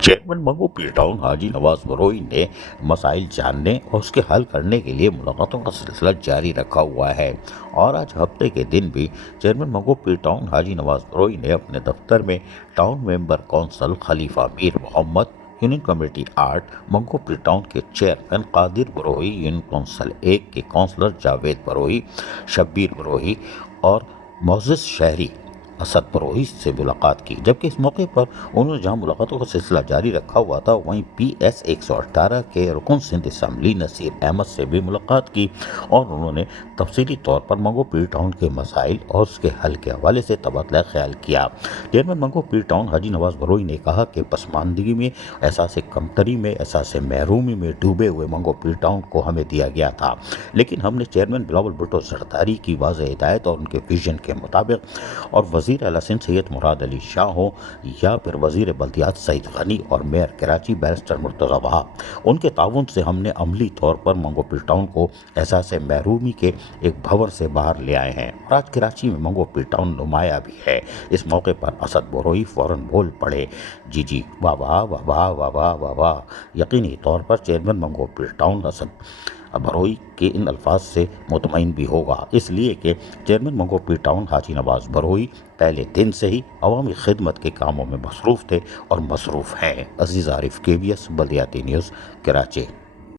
Chairman منگو پی town حاجی نواز بروئی نے مسائل جاننے اور اس کے حل کرنے کے لیے ملاقاتوں کا سلسلہ جاری رکھا ہوا ہے، اور آج ہفتے کے دن بھی چیئرمین منگو پی ٹاؤن حاجی نواز بروئی نے اپنے دفتر میں ٹاؤن ممبر کونسل خلیفہ میر محمد، یونین کمیٹی 8 منگو پی ٹاؤن کے چیئرمین قادر بروئی، یونین کونسل 1 کے کونسلر جاوید بروئی، شبیر بروئی اور معزز شہری اسد بروئی سے ملاقات کی، جبکہ اس موقع پر انہوں نے جہاں ملاقاتوں کا سلسلہ جاری رکھا ہوا تھا وہیں پی ایس 118 کے رکن سندھ اسمبلی نصیر احمد سے بھی ملاقات کی، اور انہوں نے تفصیلی طور پر منگو پی ٹاؤن کے مسائل اور اس کے حل کے حوالے سے تبادلہ خیال کیا۔ چیئرمین منگو پی ٹاؤن حاجی نواز بروئی نے کہا کہ پسماندگی میں، احساس کمتری میں، احساس محرومی میں ڈوبے ہوئے منگو پی ٹاؤن کو ہمیں دیا گیا تھا، لیکن ہم نے چیئرمین بلاول بھٹو زرداری کی واضح ہدایت اور ان کے ویژن کے مطابق، اور وزیر اعلیٰ سندھ سید مراد علی شاہ ہوں یا پھر وزیر بلدیات سعید غنی اور میئر کراچی بیرسٹر مرتضی وہاب، ان کے تعاون سے ہم نے عملی طور پر منگو پی ٹاؤن کو احساس محرومی کے ایک بھنور سے باہر لے آئے ہیں، اور آج کراچی میں منگو پی ٹاؤن نمایاں بھی ہے۔ اس موقع پر اسد بروئی فوراً بول پڑے، جی واہ واہ واہ واہ واہ واہ واہ واہ۔ یقینی طور پر چیئرمین منگو پی ٹاؤن اسد بروئی کے ان الفاظ سے مطمئن بھی ہوگا، اس لیے کہ چیئرمین منگو پی ٹاؤن حاجی نواز بروئی پہلے دن سے ہی عوامی خدمت کے کاموں میں مصروف تھے اور مصروف ہیں۔ عزیز عارف، KBS بلدیاتی نیوز، کراچی۔